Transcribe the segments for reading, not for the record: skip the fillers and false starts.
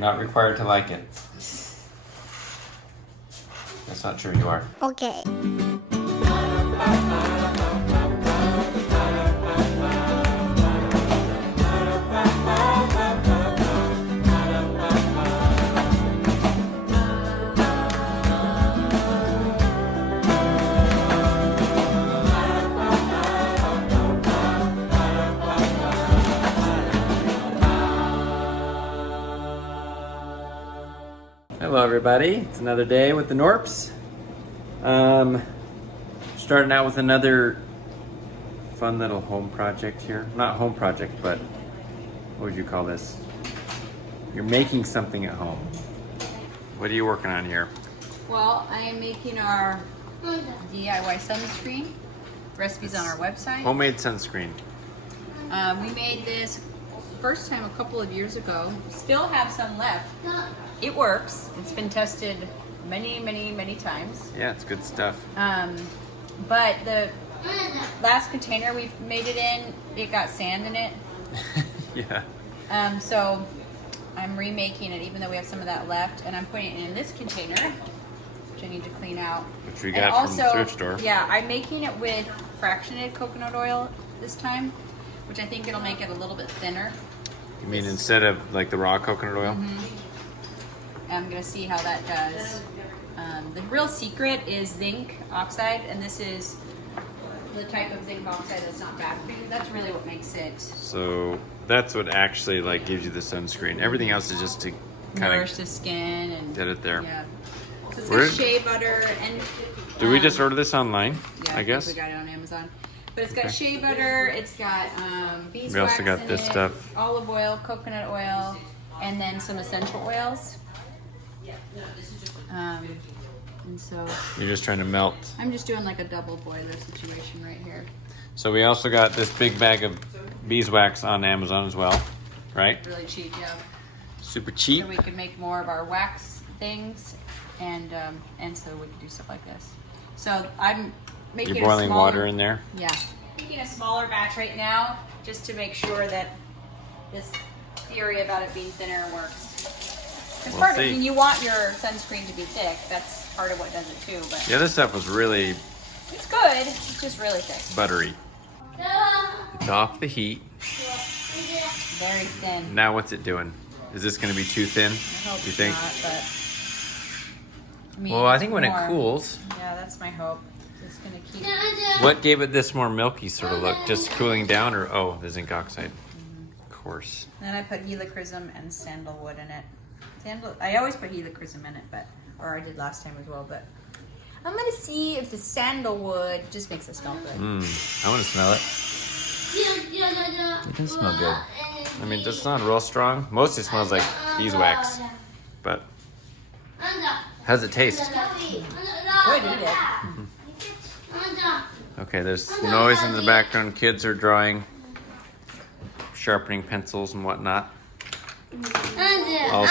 You're not required to like it. That's not true, you are. Okay. Hello everybody, it's another day with the Knorps. Starting out with another fun little home project here. Not home project, but what would you call this? You're making something at home. What are you working on here? Well, I am making our DIY sunscreen. Recipes on our website. Homemade sunscreen. We made this first time a couple of years ago. Still have some left. It works. It's been tested many times. Yeah, it's good stuff. But the last container we made it in, it got sand in it. Yeah. So I'm remaking it, even though we have some of that left, and I'm putting it in this container, which I need to clean out. Which we got from the thrift store. Yeah, I'm making it with fractionated coconut oil this time, which I think it'll make it a little bit thinner. You mean instead of like the raw coconut oil? Mm-hmm. I'm gonna see how that does. The real secret is zinc oxide, and this is the type of zinc oxide that's not bad for you. That's really what makes it So that's what actually like gives you the sunscreen. Everything else is just to kind nourish of the skin and get it there. Yeah. So it's Where- got shea butter and. Did we just order this online? Yeah, I guess. think we got it on Amazon. But it's got shea butter. It's got beeswax. We also got in this it, stuff. Olive oil, coconut oil, and then some essential oils. And so You're just trying to melt. I'm just doing like a double boiler situation right here. So we also got this big bag of beeswax on Amazon as well, right? Really cheap, yeah. Super cheap. So we could make more of our wax things, and so we could do stuff like this. So I'm making You're boiling a smaller, water in there. Yeah, making a smaller batch right now, just to make sure that this theory about it being thinner works. Because We'll I see. mean, you want your sunscreen to be thick. That's part of what does it too. But The other stuff was really it's good. It's just really thick. buttery. It's off the heat. Very thin. Now what's it doing? Is this going to be too thin? I hope You it's think? not, but I mean, Well, I think when more. it cools. Yeah, that's my hope. It's gonna keep. What gave it this more milky sort of look? Just cooling down, or oh, the zinc oxide? Of course. Then I put helichrysum and sandalwood in it. I always put helichrysum in it, or I did last time as well. But I'm gonna see if the sandalwood just makes it smell good. I want to smell it. It does smell good. I mean, it's not real strong. Mostly smells like beeswax. But how's it taste? Good, eat it. Okay, there's noise in the background. Kids are drawing, sharpening pencils and whatnot. All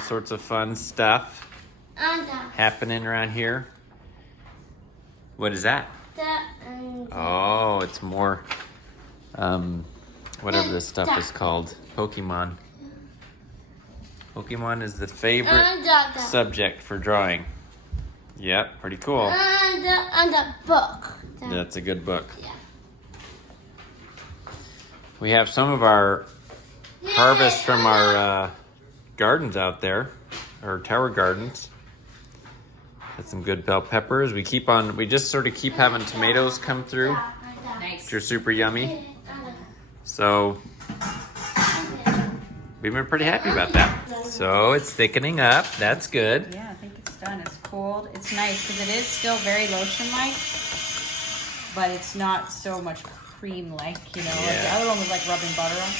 sorts of fun stuff happening around here. What is that? Oh, it's more, whatever this stuff is called. Pokemon. Pokemon is the favorite subject for drawing. Yep, pretty cool. And a book. That's a good book. Yeah. We have some of our harvest from our gardens out there, our tower gardens. Got some good bell peppers. We just sort of keep having tomatoes come through, Nice. which are super yummy. So we've been pretty happy about that. So it's thickening up. That's good. Yeah, I think it's done. It's cold. It's nice because it is still very lotion-like, but it's not so much cream-like. You know, like the Yeah. other one was like rubbing butter on.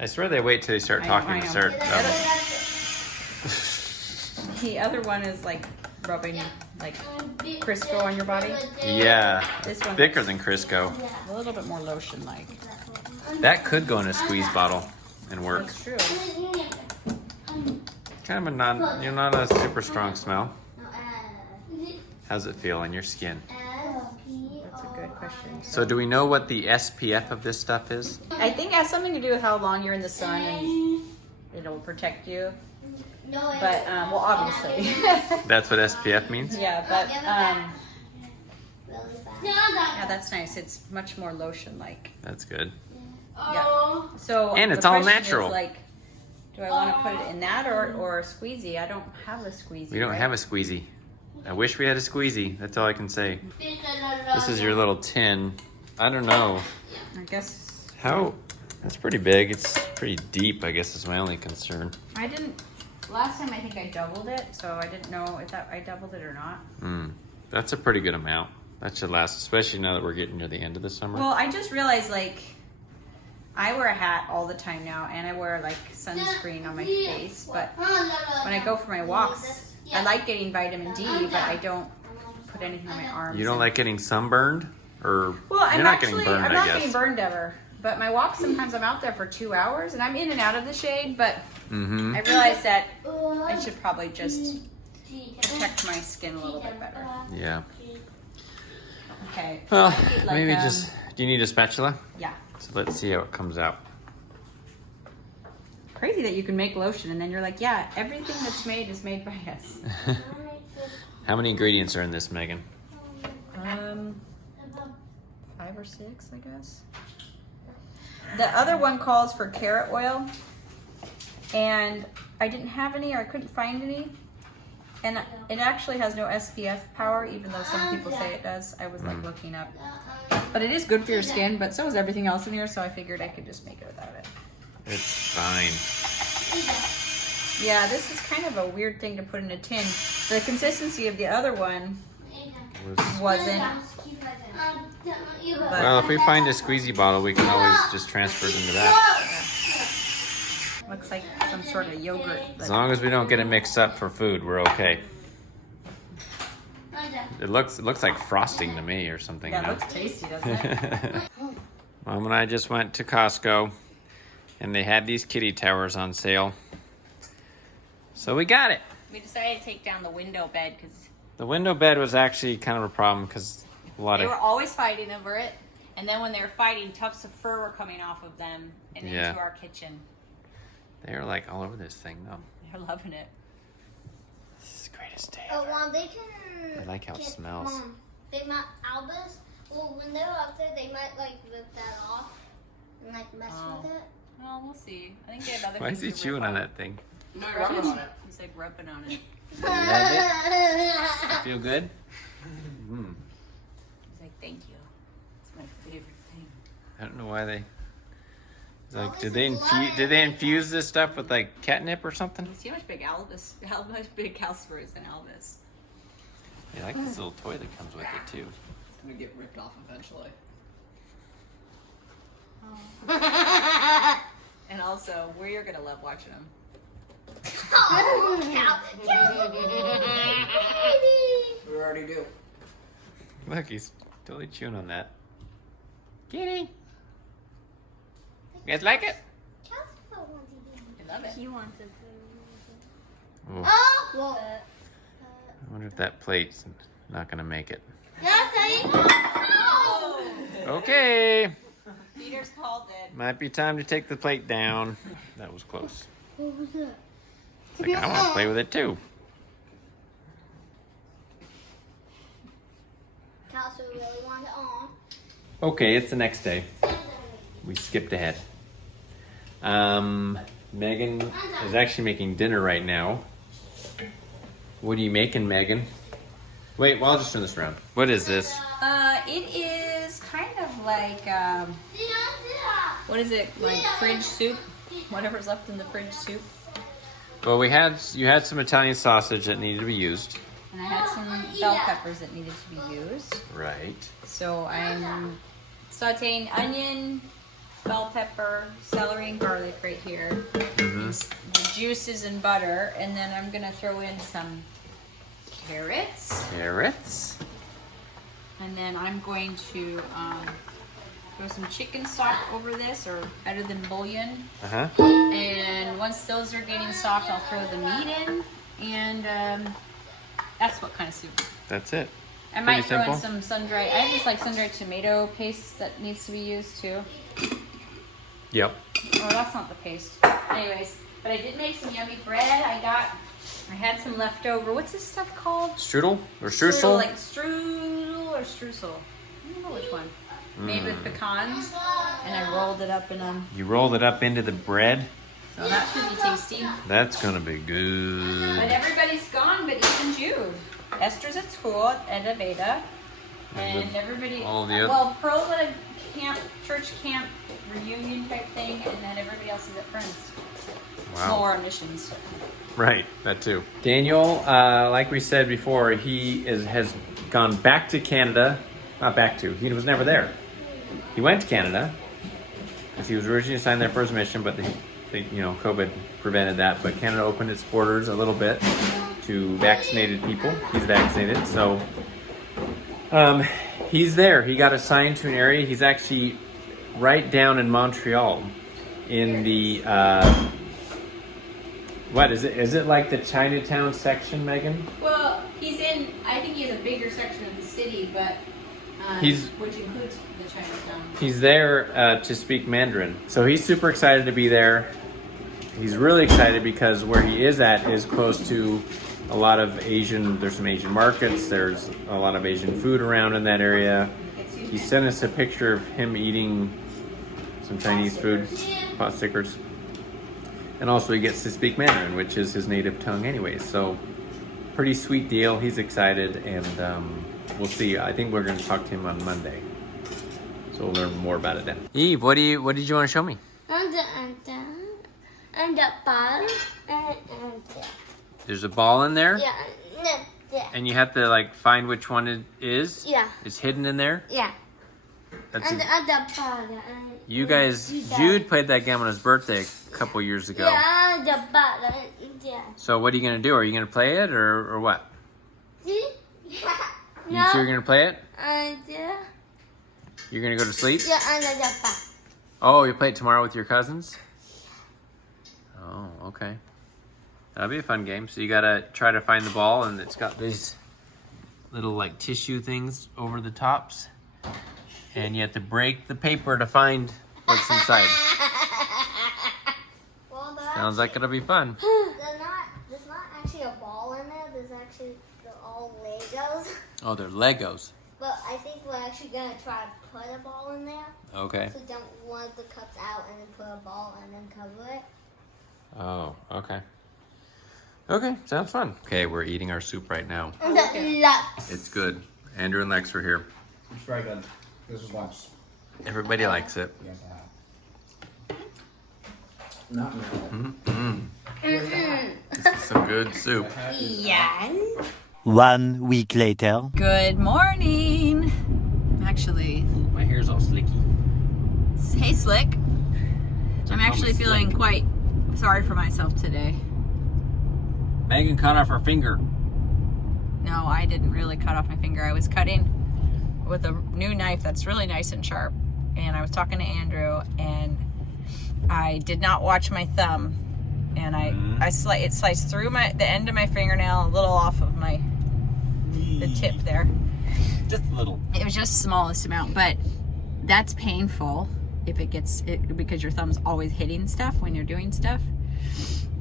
I swear they wait till you start talking I to know. start. The other one is like rubbing like Crisco on your body. Yeah, This one thicker than Crisco. a little bit more lotion-like. That could go in a squeeze bottle and work. That's true. Kind of you're not a super strong smell. How's it feel on your skin? That's a good question. So do we know what the SPF of this stuff is? I think it has something to do with how long you're in the sun and it'll protect you. But, well, obviously. That's what SPF means? Yeah, but, yeah, that's nice. It's much more lotion-like. That's good. Yeah. So And it's the all question natural. Is like, do I want to put it in that or a squeezy? I don't have a squeezy. We don't right? have a squeezy. I wish we had a squeezy. That's all I can say. This is your little tin. I don't know. I guess. How? That's pretty big. It's pretty deep, I guess is my only concern. I didn't. Last time I think I doubled it, so I didn't know if I doubled it or not. That's a pretty good amount. That should last, especially now that we're getting near the end of the summer. Well, I just realized like I wear a hat all the time now, and I wear like sunscreen on my face. But when I go for my walks, I like getting vitamin D, but I don't put anything on my arms. You don't like getting sunburned, or Well, you're not getting burned, I'm I not guess. getting burned ever. But my walks, sometimes I'm out there for 2 hours, and I'm in and out of the shade. But I realized that I should probably just protect my skin a little bit better. Yeah. Okay. Well, I need, like, maybe just. Do you need a spatula? Yeah. So let's see how it comes out. Crazy that you can make lotion, and then you're like, yeah, everything that's made is made by us. How many ingredients are in this, Megan? 5 or 6, I guess. The other one calls for carrot oil, and I didn't have any, or I couldn't find any. And it actually has no SPF power, even though some people say it does. I was like looking up. But it is good for your skin, but so is everything else in here, so I figured I could just make it without it. It's fine. Yeah, this is kind of a weird thing to put in a tin. The consistency of the other one wasn't. Well, if we find a squeezy bottle, we can always just transfer it into that. Looks like some sort of yogurt. As long as we don't get it mixed up for food, we're okay. It looks like frosting to me or something. Yeah, you it know? looks tasty, doesn't it? Mom and I just went to Costco, and they had these kitty towers on sale. So we got it. We decided to take down the window bed because The window bed was actually kind of a problem because a lot they of... were always fighting over it. And then when they were fighting, tufts of fur were coming off of them and Yeah. into our kitchen. They're like all over this thing, though. They're loving it. This is the greatest day Oh, ever. well, they can. I like how it get- smells. Mom, they might Albus. Well, when they're up there, they might like rip that off and like mess with it. Well, we'll see. I think they have other Why is he things to rip chewing on off. that thing? Rubbing on it. He's like rubbing on it. Feel good? He's like, thank you. It's my favorite thing. I don't know why they... It's like, did they infuse this stuff with like catnip or something? See how much big how much big Calcifer is in Elvis. I like this little toy that comes with it too. It's gonna get ripped off eventually. And also, we're gonna love watching them. We already do. Look, he's totally chewing on that. Kitty! You guys like it? I love it. He wants it. Ooh, Well, I wonder if that plate's not gonna make it. Okay, Peter's called it. might be time to take the plate down. That was close. What was that? It's like, I want to play with it too. Calcifer really wanted it on. Okay, it's the next day. We skipped ahead. Megan is actually making dinner right now. What are you making, Megan? Wait, well, I'll just turn this around. What is this? It is kind of like, what is it? Like fridge soup? Whatever's left in the fridge soup. Well, you had some Italian sausage that needed to be used. And I had some bell peppers that needed to be used. Right. So I'm sauteing onion, bell pepper, celery, and garlic right here. The juices and butter. And then I'm going to throw in some carrots. Carrots. And then I'm going to throw some chicken stock over this, or better than bouillon. Uh-huh. And once those are getting soft, I'll throw the meat in. And that's what kind of soup. That's it. I might Pretty throw in simple. some sun-dried. I have this like sun-dried tomato paste that needs to be used too. Yep. Oh, that's not the paste. Anyways, But I did make some yummy bread. I had some leftover. What's this stuff called? Strudel or streusel? Like strudel or streusel. I don't know which one. Made with pecans, and I rolled it up in a... You rolled it up into the bread? So that should be tasty. That's gonna be good. But everybody's gone but even Jude. Esther's at school at Aveda. And everybody... all the other... Well, Pearl's at a camp, church camp reunion type thing, and then everybody else is at Friends. Wow. More missions. Right, that too. Daniel, like we said before, he has gone back to Canada. Not back to, he was never there. He went to Canada because he was originally assigned there for his mission, but COVID prevented that. But Canada opened its borders a little bit to vaccinated people. He's vaccinated, so he's there. He got assigned to an area. He's actually right down in Montreal in the what is it? Is it like the Chinatown section, Megan? Well, I think he has a bigger section of the city, but which includes the Chinatown. He's there to speak Mandarin. So he's super excited to be there. He's really excited because where he is at is close to a lot of there's some Asian markets, there's a lot of Asian food around in that area. He sent us a picture of him eating some Chinese food, pot stickers. And also he gets to speak Mandarin, which is his native tongue anyways. So pretty sweet deal. He's excited, and we'll see. I think we're going to talk to him on Monday. So we'll learn more about it then. Eve, what did you want to show me? And the ball. And There's a ball in there? yeah. And you have to find which one it is? Yeah. It's hidden in there? Yeah. That's And the ball. You guys, Jude played that game on his birthday a couple years ago. Yeah, the ball. Yeah. So what are you going to do? Are you going to play it or what? See? You sure you're going to play it? Yeah. You're going to go to sleep? Yeah, and the ball. Oh, you play it tomorrow with your cousins? Oh, okay. That'll be a fun game. So you got to try to find the ball, and it's got these little tissue things over the tops. And you have to break the paper to find what's inside. Well, Sounds like it'll be fun. there's not actually a ball in there. They're all Legos. Oh, they're Legos. But I think we're actually going to try to put a ball in there. Okay. So dump one of the cups out and then put a ball and then cover it. Oh, okay. Okay, sounds fun. Okay, we're eating our soup right now. And the nuts. It's good. Andrew and Lex were here. It's very good. This is lunch. Everybody likes it. Yes, I have. Not me. This is some good soup. Yeah. 1 week later. Good morning. Actually, My hair's all slicky. hey Slick. I'm call actually me feeling Slick. quite sorry for myself today. Megan cut off her finger. No, I didn't really cut off my finger. I was cutting with a new knife that's really nice and sharp. And I was talking to Andrew, and I did not watch my thumb. And it sliced through the end of my fingernail, a little off of the tip there. Just a little. It was just the smallest amount, but that's painful if it gets it because your thumb's always hitting stuff when you're doing stuff.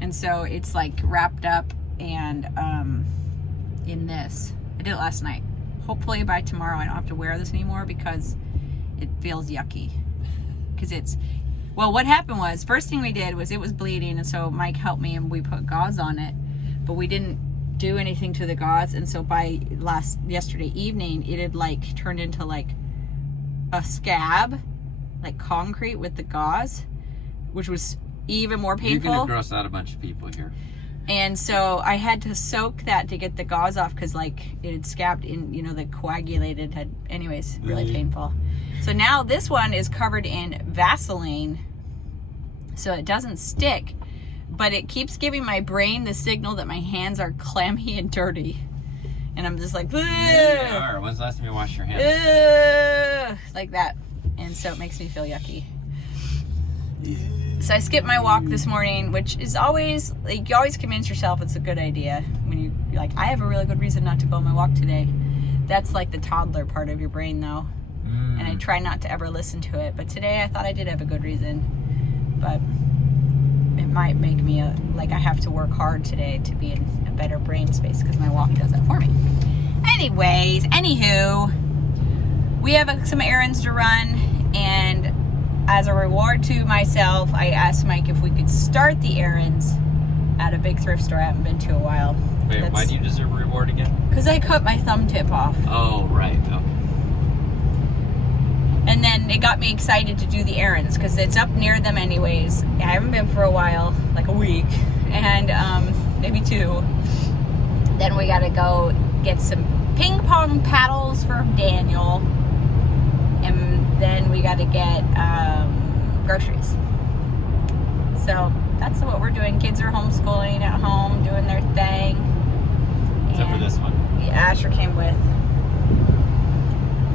And so it's wrapped up and in this. I did it last night. Hopefully by tomorrow I don't have to wear this anymore because it feels yucky. What happened was, first thing we did was it was bleeding, and so Mike helped me and we put gauze on it, but we didn't do anything to the gauze, and so by yesterday evening it had turned into a scab, concrete with the gauze, which was even more painful. You're gonna gross out a bunch of people here. And so I had to soak that to get the gauze off because it had scabbed in, the coagulated anyways, really painful. So now this one is covered in Vaseline so it doesn't stick, but it keeps giving my brain the signal that my hands are clammy and dirty. And I'm just like, They are. When's the last time you washed your hands? like that. And so it makes me feel yucky. So I skipped my walk this morning, which is always, you always convince yourself it's a good idea when you're like, I have a really good reason not to go on my walk today. That's the toddler part of your brain though. And I try not to ever listen to it. But today I thought I did have a good reason. But it might make me like I have to work hard today to be in a better brain space because my walk does that for me. Anyways, anywho, we have some errands to run, and as a reward to myself, I asked Mike if we could start the errands at a big thrift store I haven't been to in a while. Wait, why do you deserve a reward again? Because I cut my thumb tip off. Oh, right. Okay. And then it got me excited to do the errands because it's up near them anyways. I haven't been for a while, like a week, and maybe 2. Then we gotta go get some ping pong paddles for Daniel, and then we gotta get groceries. So that's what we're doing. Kids are homeschooling at home, doing their thing. Except for this one. Yeah, Asher came with.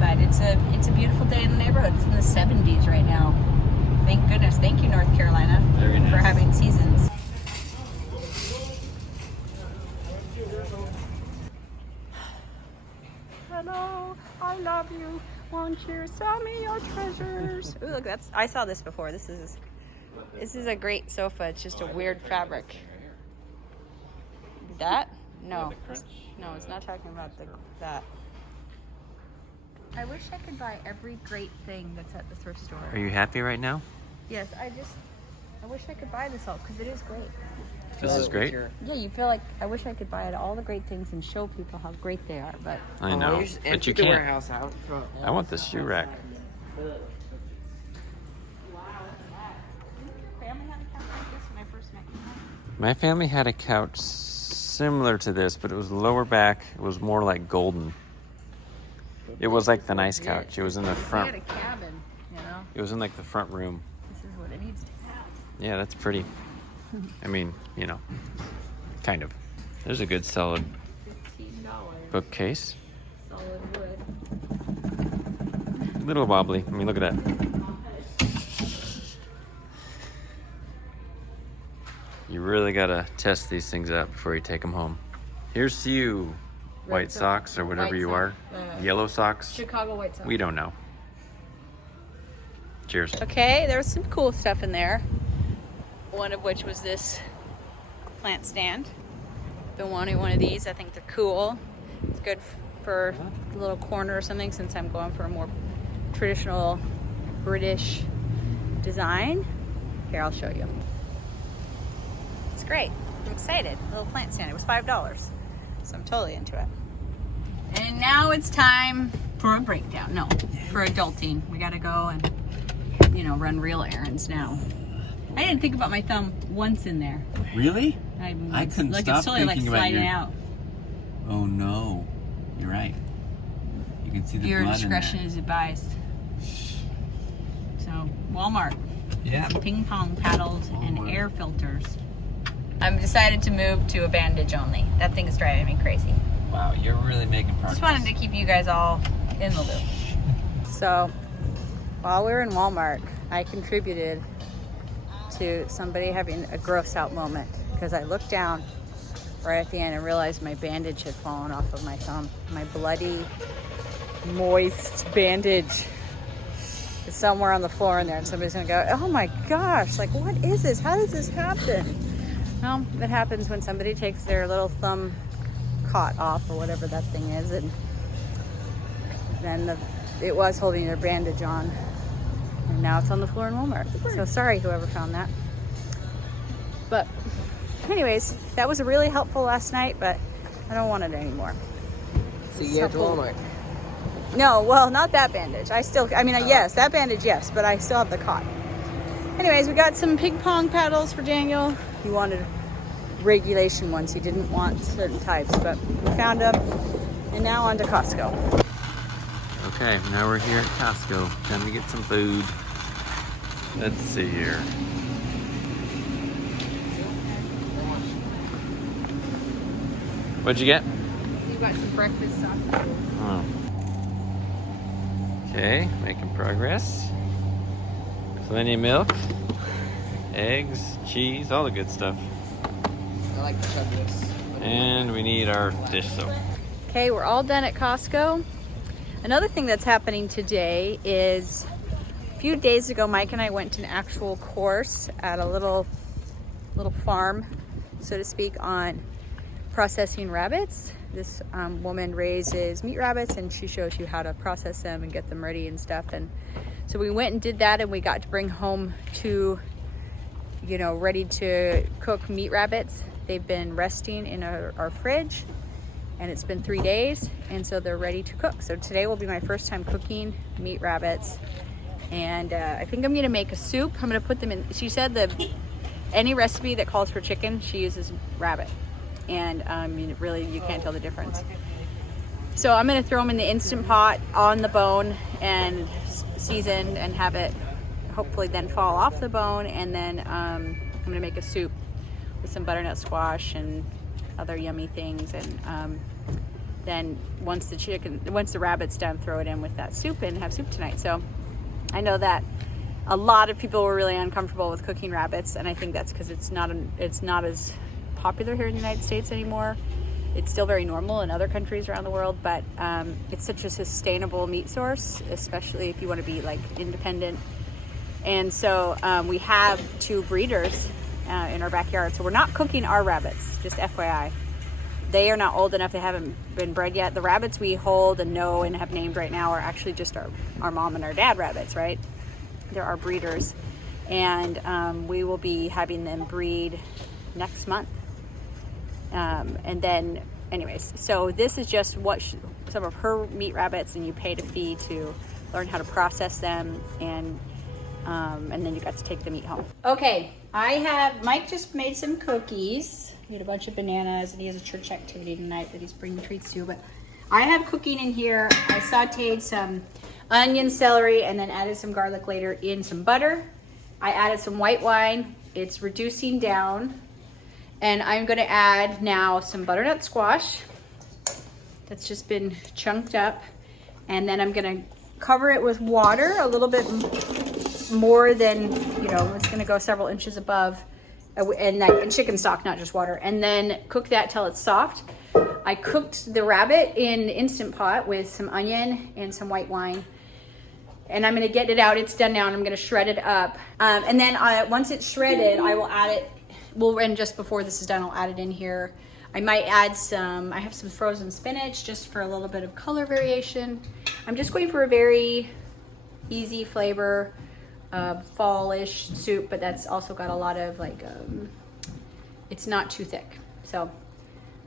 But it's a beautiful day in the neighborhood. It's in the 70s right now. Thank goodness. Thank you, North Carolina, Very nice. for having seasons. Hello, I love you. Won't you sell me your treasures? Ooh, look, I saw this before. This is a great sofa. It's just a weird fabric. That? No. No, it's not talking about that. I wish I could buy every great thing that's at the thrift store. Are you happy right now? Yes, I wish I could buy this all because it is great. This is great. Yeah, you feel like I wish I could buy all the great things and show people how great they are, but I know, but you the can't. warehouse out. I want the shoe rack. My family had a couch similar to this, but it was lower back. It was more like golden. It was like the nice couch. It was in the front. They had a cabin, you know. It was in like the front room. This is what it needs to have. Yeah, that's pretty. I mean, you know, kind of. There's a good solid $15. bookcase. Solid wood. Little wobbly. I mean, look at that. You really gotta test these things out before you take them home. Here's to you, White Sox or whatever you are. Yellow Sox. Chicago White Sox. We don't know. Cheers. Okay, there was some cool stuff in there. One of which was this plant stand. Been wanting one of these. I think they're cool. It's good for a little corner or something since I'm going for a more traditional British design. Here, I'll show you. It's great. I'm excited. A little plant stand. It was $5. So I'm totally into it. And now it's time for a breakdown. No, for adulting. We gotta go and, you know, run real errands now. I didn't think about my thumb once in there. Really? I couldn't like, stop it's totally thinking like about sliding your... out. Oh no, you're right. You can see the Your blood discretion in is advised. So, Walmart. there. Yeah. Ping pong paddles and air filters. I've decided to move to a bandage only. That thing is driving me crazy. Wow, you're really making progress. Just wanted to keep you guys all in the loop. So, while we were in Walmart, I contributed to somebody having a gross out moment because I looked down right at the end and realized my bandage had fallen off of my thumb. My bloody, moist bandage is somewhere on the floor in there, and somebody's gonna go, oh my gosh, like what is this? How does this happen? Well, it happens when somebody takes their little thumb caught off or whatever that thing is, and then it was holding their bandage on, and now it's on the floor in Walmart. So sorry whoever found that. But anyways, that was really helpful last night, but I don't want it anymore. So you get to Walmart. No, well, not that bandage. Yes, that bandage, yes, but I still have the cot. Anyways, we got some ping pong paddles for Daniel. He wanted regulation ones. He didn't want certain types, but we found them. And now on to Costco. Okay, now we're here at Costco. Time to get some food. Let's see here. What'd you get? We got some breakfast stuff. Oh. Okay, making progress. Plenty of milk, eggs, cheese, all the good stuff. I like to chug this. And we need our dish soap. Okay, we're all done at Costco. Another thing that's happening today is a few days ago, Mike and I went to an actual course at a little little farm, so to speak, on processing rabbits. This woman raises meat rabbits, and she shows you how to process them and get them ready and stuff. And so we went and did that, and we got to bring home 2, you know, ready to cook meat rabbits. They've been resting in our fridge, and it's been 3 days, and so they're ready to cook. So today will be my first time cooking meat rabbits, and I think I'm gonna make a soup. I'm gonna put them in, she said that any recipe that calls for chicken, she uses rabbit, and I mean, really, you can't tell the difference. So I'm gonna throw them in the Instant Pot on the bone and seasoned, and have it hopefully then fall off the bone, and then I'm gonna make a soup with some butternut squash and other yummy things, and then once the rabbit's done, throw it in with that soup and have soup tonight. So I know that a lot of people were really uncomfortable with cooking rabbits, and I think that's because it's not as popular here in the United States anymore. It's still very normal in other countries around the world, but it's such a sustainable meat source, especially if you want to be like independent. And so we have 2 breeders in our backyard, so we're not cooking our rabbits, just FYI. They are not old enough, they haven't been bred yet. The rabbits we hold and know and have named right now are actually just our mom and our dad rabbits, right? They're our breeders, and we will be having them breed next month. And then anyways, so this is just what some of her meat rabbits, and you pay to feed to learn how to process them, and then you got to take the meat home. Okay, Mike just made some cookies. He had a bunch of bananas, and he has a church activity tonight that he's bringing treats to, but I have cooking in here. I sauteed some onion, celery, and then added some garlic later in some butter. I added some white wine. It's reducing down. And I'm gonna add now some butternut squash that's just been chunked up. And then I'm gonna cover it with water, a little bit more than, you know, it's gonna go several inches above, and chicken stock, not just water. And then cook that till it's soft. I cooked the rabbit in the Instant Pot with some onion and some white wine. And I'm gonna get it out, it's done now, and I'm gonna shred it up. And then once it's shredded, I will add it. And just before this is done, I'll add it in here. I might add I have some frozen spinach just for a little bit of color variation. I'm just going for a very easy flavor, fall-ish soup, but that's also got a lot of it's not too thick. So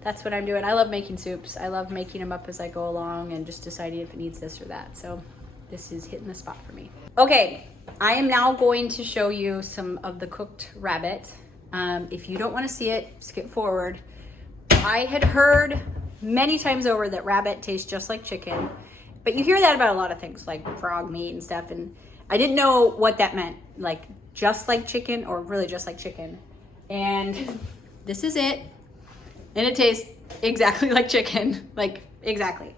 that's what I'm doing. I love making soups. I love making them up as I go along and just deciding if it needs this or that. So this is hitting the spot for me. Okay, I am now going to show you some of the cooked rabbit. If you don't want to see it, skip forward. I had heard many times over that rabbit tastes just like chicken, but you hear that about a lot of things like frog meat and stuff, and I didn't know what that meant, like just like chicken or really just like chicken. And this is it, and it tastes exactly like chicken, like exactly.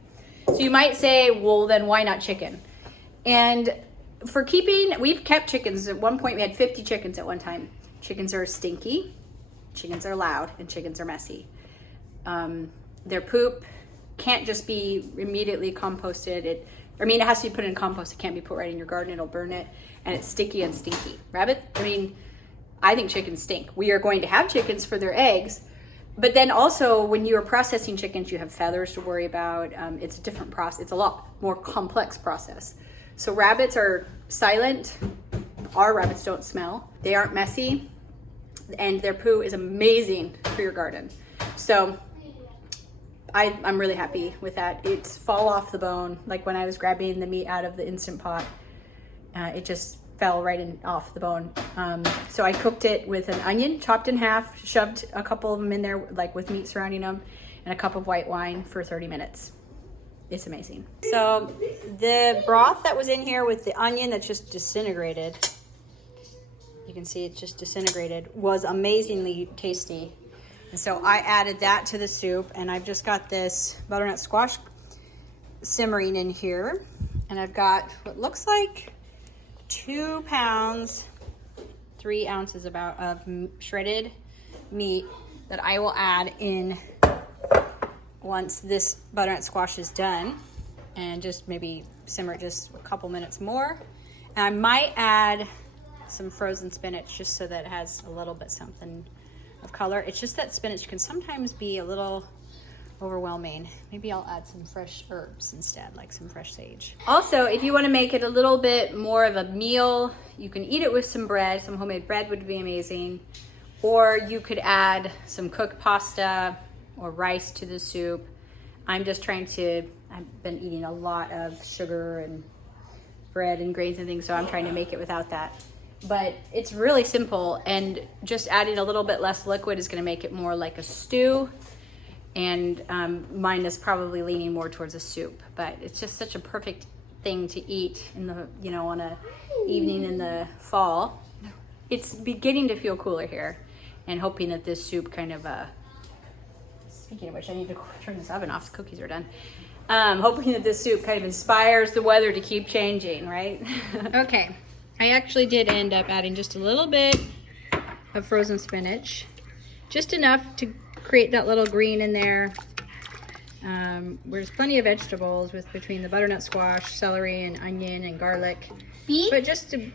So you might say, well, then why not chicken? And we've kept chickens. At one point we had 50 chickens at one time. Chickens are stinky, chickens are loud, and chickens are messy. Their poop can't just be immediately composted. It has to be put in compost. It can't be put right in your garden. It'll burn it, and it's sticky and stinky. I think chickens stink. We are going to have chickens for their eggs, but then also when you are processing chickens, you have feathers to worry about. It's a different process. It's a lot more complex process. So rabbits are silent. Our rabbits don't smell. They aren't messy. And their poo is amazing for your garden. So I'm really happy with that. It's fall off the bone. Like when I was grabbing the meat out of the Instant Pot, it just fell right off the bone. So I cooked it with an onion chopped in half, shoved a couple of them in there like with meat surrounding them, and a cup of white wine for 30 minutes. It's amazing. So the broth that was in here with the onion that's just disintegrated, you can see it just disintegrated, was amazingly tasty. And so I added that to the soup, and I've just got this butternut squash simmering in here. And I've got what looks like 2 pounds, 3 ounces about of shredded meat that I will add in once this butternut squash is done, and just maybe simmer it just a couple minutes more. And I might add some frozen spinach just so that it has a little bit something of color. It's just that spinach can sometimes be a little overwhelming. Maybe I'll add some fresh herbs instead, like some fresh sage. Also, if you want to make it a little bit more of a meal, you can eat it with some bread. Some homemade bread would be amazing. Or you could add some cooked pasta or rice to the soup. I'm just trying to, I've been eating a lot of sugar and bread and grains and things, so I'm trying to make it without that. But it's really simple, and just adding a little bit less liquid is gonna make it more like a stew. And mine is probably leaning more towards a soup, but it's just such a perfect thing to eat in the, you know, on a evening in the fall. It's beginning to feel cooler here, and hoping that this soup kind of, speaking of which, I need to turn this oven off, the cookies are done. Hoping that this soup kind of inspires the weather to keep changing, right? Okay, I actually did end up adding just a little bit of frozen spinach, just enough to create that little green in there. There's plenty of vegetables between the butternut squash, celery, and onion and garlic. Beef? But just to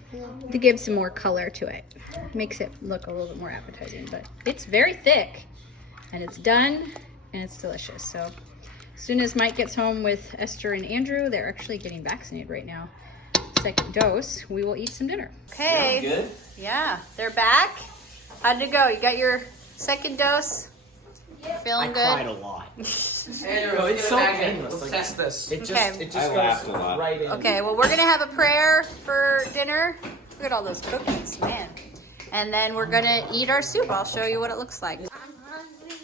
give some more color to it. Makes it look a little bit more appetizing, but it's very thick and it's done and it's delicious. So as soon as Mike gets home with Esther and Andrew, they're actually getting vaccinated right now. Second dose, we will eat some dinner. Okay. Good? Yeah, they're back. How'd it go? You got your second dose? Feeling good? a lot. No, it's so painless. Like, Test this. it just, Okay. it just I goes laughed a lot. right in. Okay, well, we're gonna have a prayer for dinner. Look at all those cookies, man. And then we're gonna eat our soup. I'll show you what it looks like. I'm hungry.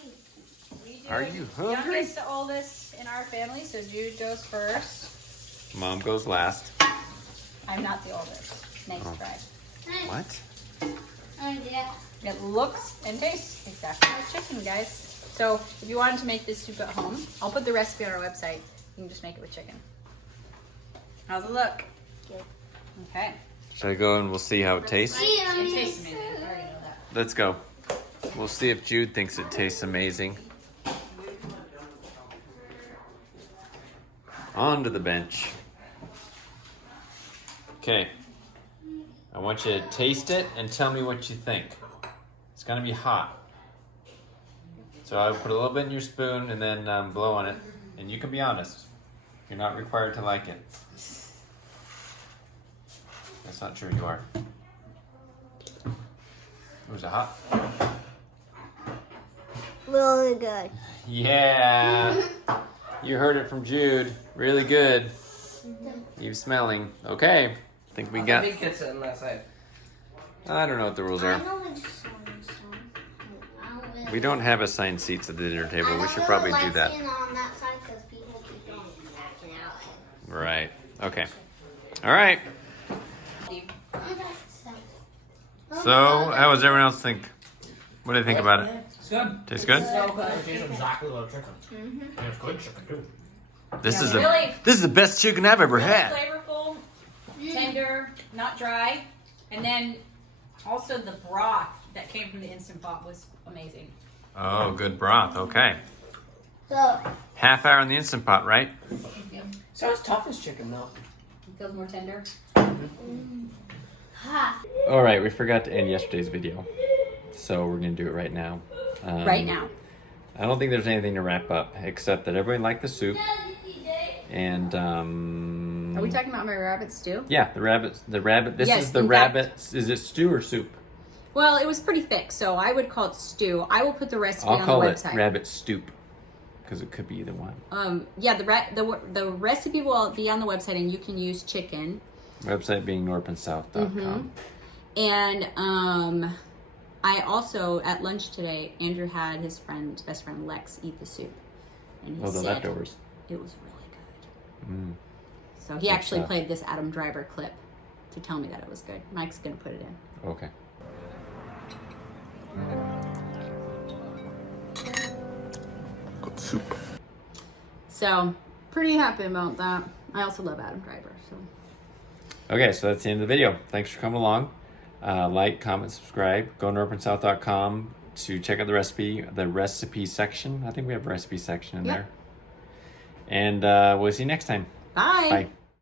Are you hungry? Youngest to oldest in our family, so Jude goes first. Mom goes last. I'm not the oldest. Nice try. What? Yeah. It looks and tastes exactly like chicken, guys. So if you wanted to make this soup at home, I'll put the recipe on our website. You can just make it with chicken. How's it look? Good. Okay. Should I go and we'll see how it tastes? See, It tastes amazing. I already know that. Let's go. We'll see if Jude thinks it tastes amazing. On to the bench. Okay. I want you to taste it and tell me what you think. It's gonna be hot. So I'll put a little bit in your spoon and then blow on it. And you can be honest. You're not required to like it. That's not true, you are. Was it hot? Really good. Yeah. You heard it from Jude. Really good. You smelling. Okay. I think we got. Big kids sitting on that side. I don't know what the rules are. We don't have assigned seats at the dinner table. We should probably do that. On that side because people keep going backing out. Right. Okay. All right. So, how does everyone else think? What do they think about it? It's good. Tastes good? It tastes exactly like chicken. And it's good chicken too. This is really- this is the best chicken I've ever had. Flavorful, tender, not dry, and then also the broth that came from the Instant Pot was amazing. Oh, good broth. Okay. So, Half hour in the Instant Pot, right? It's not as tough as chicken though. It feels more tender. ha. All right, we forgot to end yesterday's video, so we're gonna do it right now. Right now. I don't think there's anything to wrap up except that everyone liked the soup, and Are we talking about my rabbit stew? yeah, the rabbit. This Yes, is the in fact- rabbit. Is it stew or soup? Well, it was pretty thick, so I would call it stew. I will put the recipe I'll on call the it website. rabbit stoop because it could be either one. Yeah, the recipe will be on the website, and you can use chicken. Website being norpandsouth.com. And I also, at lunch today, Andrew had his best friend Lex eat the soup. And he Oh, the said leftovers. it was really good. Mm. So he Good actually stuff. played this Adam Driver clip to tell me that it was good. Mike's going to put it in. Okay. Good soup. So, pretty happy about that. I also love Adam Driver. So, Okay, so that's the end of the video. Thanks for coming along. Like, comment, subscribe. Go to norpandsouth.com to check out the recipe section. I think we have a recipe section in Yep. there. And we'll see you next time. bye. Bye.